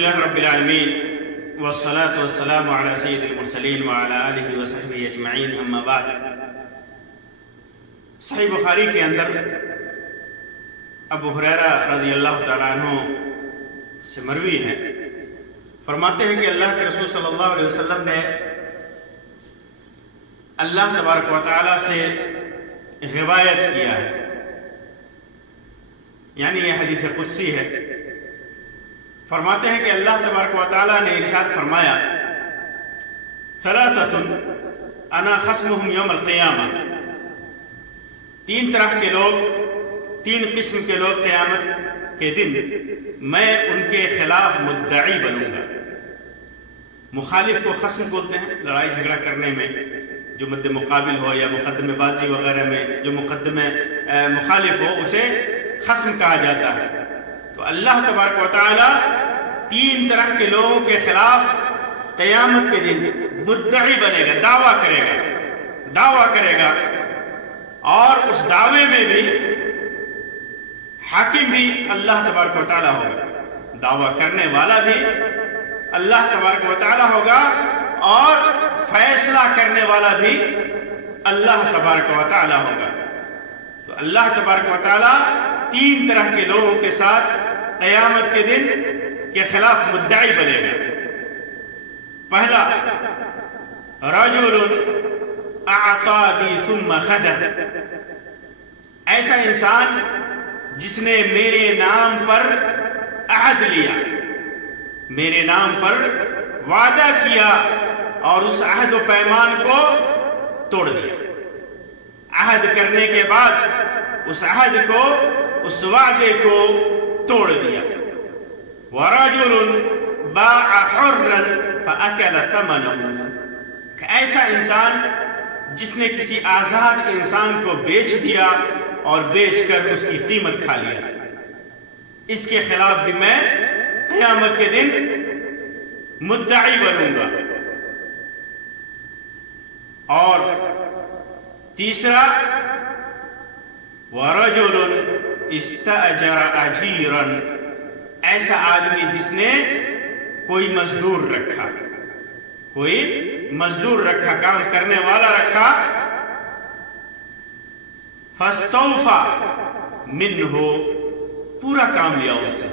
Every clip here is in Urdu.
للہ رب العالمین والصلاة والسلام علی سید المرسلین وعلی آلہ وصحبہ اجمعین، اما بعد۔ صحیح بخاری کے اندر ابو ہریرہ رضی اللہ تعالیٰ عنہ سے مروی ہے، فرماتے ہیں کہ اللہ کے رسول صلی اللہ علیہ وسلم نے اللہ تبارک و تعالیٰ سے روایت کیا ہے، یعنی یہ حدیث قدسی ہے۔ فرماتے ہیں کہ اللہ تبارک و تعالیٰ نے ارشاد فرمایا، ثلاثۃ انا خصمہم یوم القیامہ، تین طرح کے لوگ، تین قسم کے لوگ قیامت کے دن میں ان کے خلاف مدعی بنوں گا۔ مخالف کو خصم بولتے ہیں، لڑائی جھگڑا کرنے میں جو مد مقابل ہو یا مقدمہ بازی وغیرہ میں جو مقدمہ مخالف ہو اسے خصم کہا جاتا ہے۔ تو اللہ تبارک و تعالیٰ تین طرح کے لوگوں کے خلاف قیامت کے دن مدعی بنے گا، دعویٰ کرے گا، اور اس دعوے میں بھی حاکم بھی اللہ تبارک و تعالیٰ ہوگا، دعویٰ کرنے والا بھی اللہ تبارک و تعالیٰ ہوگا، اور فیصلہ کرنے والا بھی اللہ تبارک و تعالیٰ ہوگا۔ تو اللہ تبارک و تعالیٰ تین طرح کے لوگوں کے ساتھ قیامت کے دن کے خلاف مدعی بنے گا۔ پہلا، رجل اعطا بی ثم خدر، ایسا انسان جس نے میرے نام پر عہد لیا، میرے نام پر وعدہ کیا اور اس عہد و پیمان کو توڑ دیا۔ عہد کرنے کے بعد اس عہد کو، اس وعدے کو توڑ دیا۔ وَرَجُلٌ بَاعَ حُرًّا فَأَكَلَ ثَمَنَهُ، ایسا انسان جس نے کسی آزاد انسان کو بیچ دیا اور بیچ کر اس کی قیمت کھا لیا، اس کے خلاف بھی میں قیامت کے دن مدعی بنوں گا۔ اور تیسرا، وَرَجُلٌ اسْتَأْجَرَ أَجِيرًا، ایسا آدمی جس نے کوئی مزدور رکھا، کام کرنے والا رکھا، فَاسْتَوْفَى مِنْهُ، پورا کام لیا اس سے،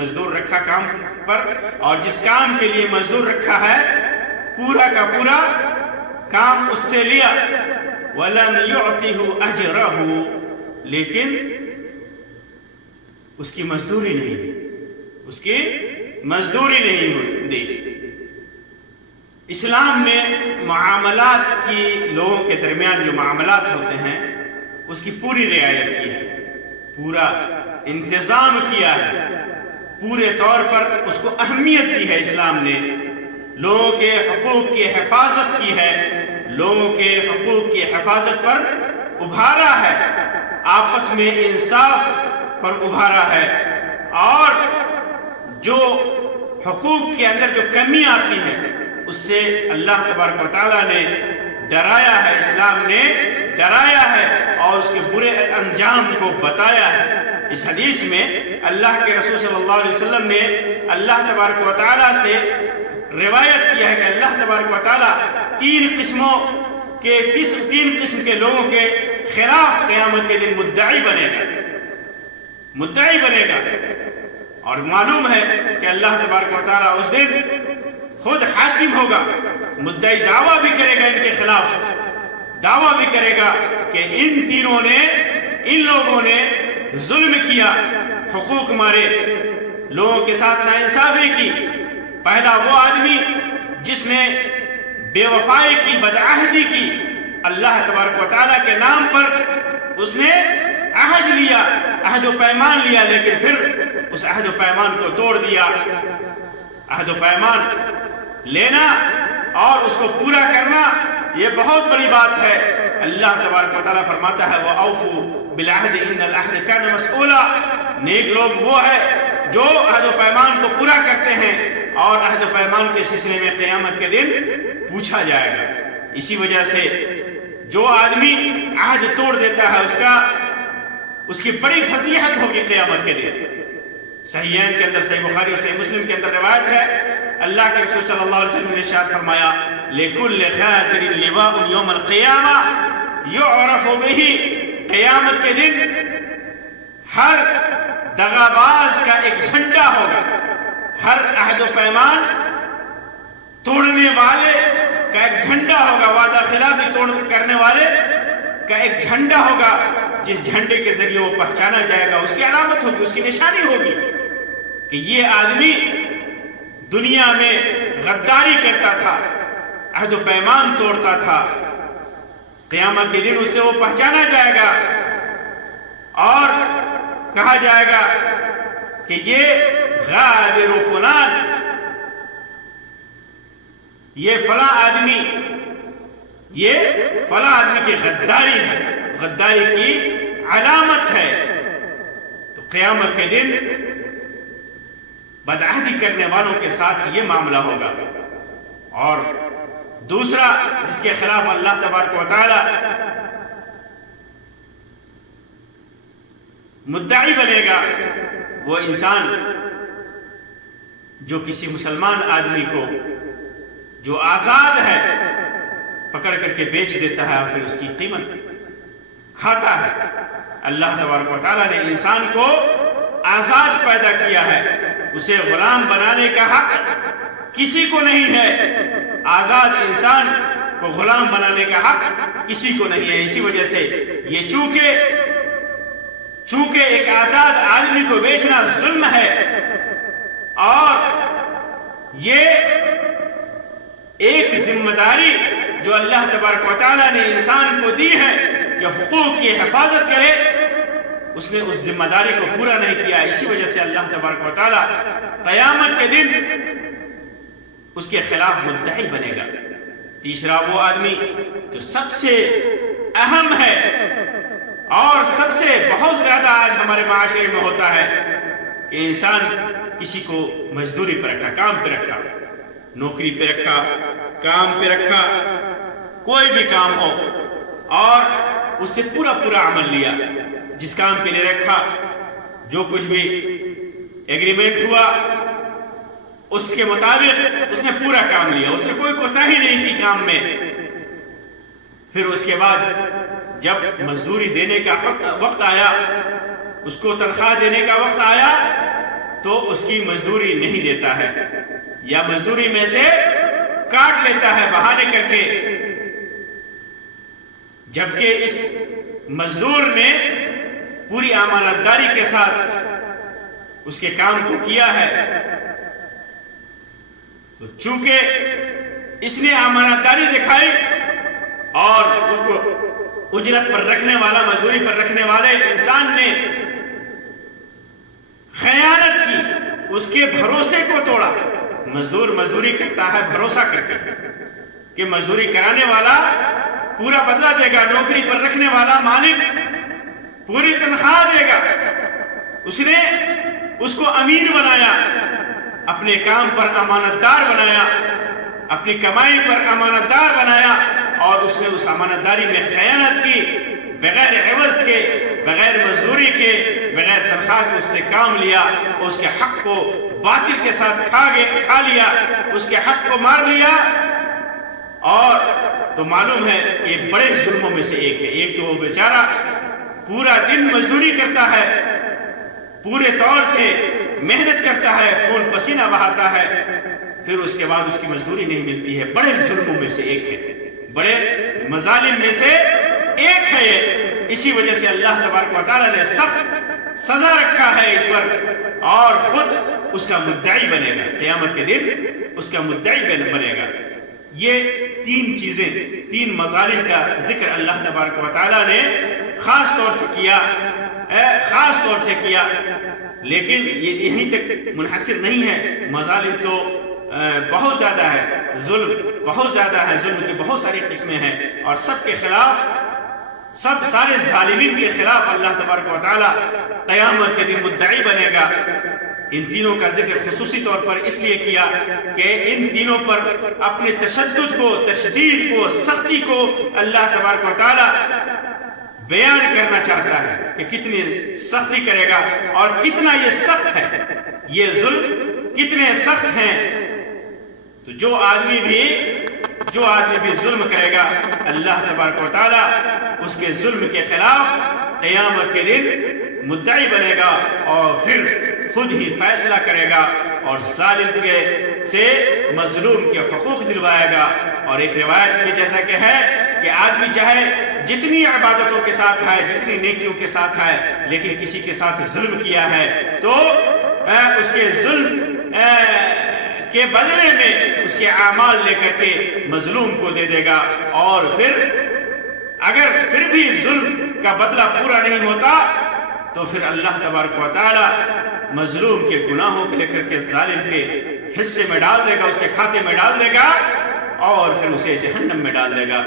مزدور رکھا کام پر، اور جس کام کے لیے مزدور رکھا ہے پورا کا پورا کام اس سے لیا، وَلَمْ يُعْتِهُ أَجْرَهُ، لیکن اس کی مزدوری نہیں دی۔ اسلام میں معاملات کی، لوگوں کے درمیان جو معاملات ہوتے ہیں اس کی پوری رعایت کی ہے، پورا انتظام کیا ہے، پورے طور پر اس کو اہمیت دی ہے۔ اسلام نے لوگوں کے حقوق کی حفاظت کی ہے، لوگوں کے حقوق کی حفاظت پر ابھارا ہے، آپس میں انصاف پر ابھارا ہے، اور جو حقوق کے اندر جو کمی آتی ہے اس سے اللہ تبارک و تعالیٰ نے ڈرایا ہے، اسلام نے ڈرایا ہے، اور اس کے برے انجام کو بتایا ہے۔ اس حدیث میں اللہ کے رسول صلی اللہ علیہ وسلم نے اللہ تبارک و تعالیٰ سے روایت کیا ہے کہ اللہ تبارک و تعالیٰ تین قسم کے لوگوں کے خلاف قیامت کے دن مدعی بنے گا، اور معلوم ہے کہ اللہ تبارک و تعالیٰ اس دن خود حاکم ہوگا، مدعی دعویٰ بھی کرے گا، ان کے خلاف دعویٰ بھی کرے گا کہ ان لوگوں نے ظلم کیا، حقوق مارے، لوگوں کے ساتھ ناانصافی کی۔ پہلا وہ آدمی جس نے بے وفائی کی، بدعہدی کی، اللہ تبارک و تعالیٰ کے نام پر اس نے عہد لیا، عہد و پیمان لیا، لیکن پھر اس عہد و پیمان کو توڑ دیا۔ عہد و پیمان لینا اور اس کو پورا کرنا یہ بہت بڑی بات ہے۔ اللہ تبارک و تعالیٰ فرماتا ہے، وَأَوْفُوا بِالْعَهْدِ إِنَّ الْعَهْدَ كَانَ مَسْئُولًا، نیک لوگ وہ ہے جو عہد و پیمان کو پورا کرتے ہیں، اور عہد و پیمان کے سلسلے میں قیامت کے دن پوچھا جائے گا۔ اسی وجہ سے جو آدمی عہد توڑ دیتا ہے اس کی بڑی فضیحت ہوگی قیامت کے دن۔ صحیحین کے اندر، صحیح بخاری اور صحیح مسلم کے اندر روایت ہے، اللہ کے رسول صلی اللہ علیہ وسلم نے ارشاد فرمایا لِكُلِّ خَادِرٍ لِوَاءٌ يَوْمَ الْقِيَامَةِ يُعْرَفُ بِهِ، قیامت کے دن ہر دغاباز کا ایک جھنڈا ہوگا، ہر عہد و پیمان توڑنے والے کا ایک جھنڈا ہوگا، وعدہ خلافی کرنے والے کا ایک جھنڈا ہوگا، جس جھنڈے کے ذریعے وہ پہچانا جائے گا، اس کی علامت ہوگی، اس کی نشانی ہوگی کہ یہ آدمی دنیا میں غداری کرتا تھا، عہد و پیمان توڑتا تھا۔ قیامت کے دن اس سے وہ پہچانا جائے گا اور کہا جائے گا کہ یہ غادر فلان، یہ فلاں آدمی، یہ فلاں آدمی کی غداری ہے، غداری کی علامت ہے۔ تو قیامت کے دن بدعہدی کرنے والوں کے ساتھ یہ معاملہ ہوگا۔ اور دوسرا جس کے خلاف اللہ تبارک و تعالی مدعی بنے گا، وہ انسان جو کسی مسلمان آدمی کو جو آزاد ہے پکڑ کر کے بیچ دیتا ہے اور پھر اس کی قیمت کھاتا ہے۔ اللہ تبارک و تعالیٰ نے انسان کو آزاد پیدا کیا ہے، اسے غلام بنانے کا حق کسی کو نہیں ہے، آزاد انسان کو غلام بنانے کا حق کسی کو نہیں ہے۔ اسی وجہ سے یہ چونکہ ایک آزاد آدمی کو بیچنا ظلم ہے، اور یہ ایک ذمہ داری جو اللہ تبارک و تعالیٰ نے انسان کو دی ہے کہ حقوق کی حفاظت کرے، اس نے اس ذمہ داری کو پورا نہیں کیا۔ اسی وجہ سے اللہ تبارک و تعالیٰ قیامت کے دن اس کے خلاف مدعی بنے گا۔ تیسرا وہ آدمی جو سب سے اہم ہے اور سب سے بہت زیادہ آج ہمارے معاشرے میں ہوتا ہے کہ انسان کسی کو مزدوری پہ رکھا، کام پہ رکھا، نوکری پہ رکھا، کام پہ رکھا، کوئی بھی کام ہو، اور اس سے پورا عمل لیا، جس کام کے لیے رکھا، جو کچھ بھی ایگریمنٹ ہوا اس کے مطابق اس نے پورا کام لیا، اس نے کوئی کوتاہی نہیں کی کام میں۔ پھر اس کے بعد جب مزدوری دینے کا وقت آیا، اس کو تنخواہ دینے کا وقت آیا، تو اس کی مزدوری نہیں دیتا ہے، یا مزدوری میں سے کاٹ لیتا ہے بہانے کر کے، جبکہ اس مزدور نے پوری امانت داری کے ساتھ اس کے کام کو کیا ہے۔ تو چونکہ اس نے امانت داری دکھائی اور اس کو اجرت پر رکھنے والا، مزدوری پر رکھنے والے انسان نے خیانت کی، اس کے بھروسے کو توڑا۔ مزدور مزدوری کرتا ہے بھروسہ کر کے کہ مزدوری کرانے والا پورا بدلہ دے گا، نوکری پر رکھنے والا مالک پوری تنخواہ دے گا۔ اس نے اس کو امین بنایا، اپنے کام پر امانت دار بنایا، اپنی کمائی پر امانت دار بنایا، اور اس نے اس امانت داری میں خیانت کی، بغیر عوض کے، بغیر مزدوری کے، بغیر تنخواہ کے اس سے کام لیا، اور اس کے حق کو باطل کے ساتھ کھا لیا، اس کے حق کو مار لیا۔ اور تو معلوم ہے کہ بڑے ظلموں میں سے ایک ہے۔ ایک تو وہ بیچارہ پورا دن مزدوری کرتا ہے، پورے طور سے محنت کرتا ہے، خون پسینہ بہاتا ہے، پھر اس کے بعد اس کی مزدوری نہیں ملتی ہے۔ بڑے ظلموں میں سے ایک ہے، بڑے مظالم میں سے ایک ہے یہ۔ اسی وجہ سے اللہ تبارک و تعالیٰ نے سخت سزا رکھا ہے اس پر، اور خود اس کا مدعی بنے گا، قیامت کے دن اس کا مدعی بنے گا۔ یہ تین چیزیں، تین مظالم کا ذکر اللہ تبارک و تعالیٰ نے خاص طور سے کیا، لیکن یہ یہیں تک منحصر نہیں ہے۔ مظالم تو بہت زیادہ ہے، ظلم بہت زیادہ ہے، ظلم کی بہت ساری قسمیں ہیں، اور سب کے خلاف، سارے ظالمین کے خلاف اللہ تبارک و تعالی قیامت کے دن مدعی بنے گا۔ ان تینوں کا ذکر خصوصی طور پر اس لیے کیا کہ ان تینوں پر اپنے تشدد کو، تشدید کو، سختی کو اللہ تبارک و تعالی بیان کرنا چاہتا ہے کہ کتنی سختی کرے گا اور کتنا یہ سخت ہے، یہ ظلم کتنے سخت ہیں۔ تو جو آدمی بھی ظلم کرے گا، اللہ تبارک و تعالی اس کے ظلم کے خلاف قیامت کے دن مدعی بنے گا اور پھر خود ہی فیصلہ کرے گا اور ظالم سے مظلوم کے حقوق دلوائے گا۔ اور ایک روایت میں جیسا کہ ہے کہ آدمی چاہے جتنی عبادتوں کے ساتھ ہے، جتنی نیکیوں کے ساتھ ہے، لیکن کسی کے ساتھ ظلم کیا ہے تو اس کے ظلم کے بدلے میں اس کے اعمال لے کر کے مظلوم کو دے دے گا، اور پھر اگر پھر بھی ظلم کا بدلہ پورا نہیں ہوتا تو پھر اللہ تبارک و تعالی مظلوم کے گناہوں کو لے کر کے ظالم کے حصے میں ڈال دے گا، اس کے کھاتے میں ڈال دے گا اور پھر اسے جہنم میں ڈال دے گا۔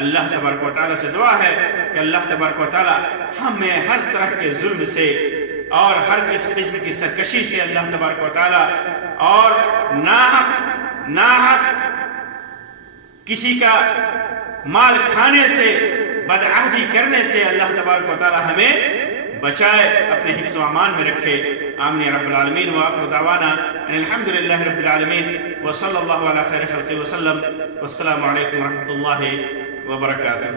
اللہ تبارک و تعالی سے دعا ہے کہ اللہ تبارک و تعالی ہمیں ہر طرح کے ظلم سے اور ہر قسم کی سرکشی سے اللہ تبارک و تعالی اور ناحق کسی کا مال کھانے سے، بدعہدی کرنے سے اللہ تبارک و تعالی ہمیں بچائے، اپنے حفظ و امان میں رکھے۔ آمین رب العالمین وآخر دعوانا ان الحمدللہ رب العالمین وصلی اللہ علی خیر خلقہ وسلم، والسلام علیکم ورحمۃ اللہ وبرکاتہ۔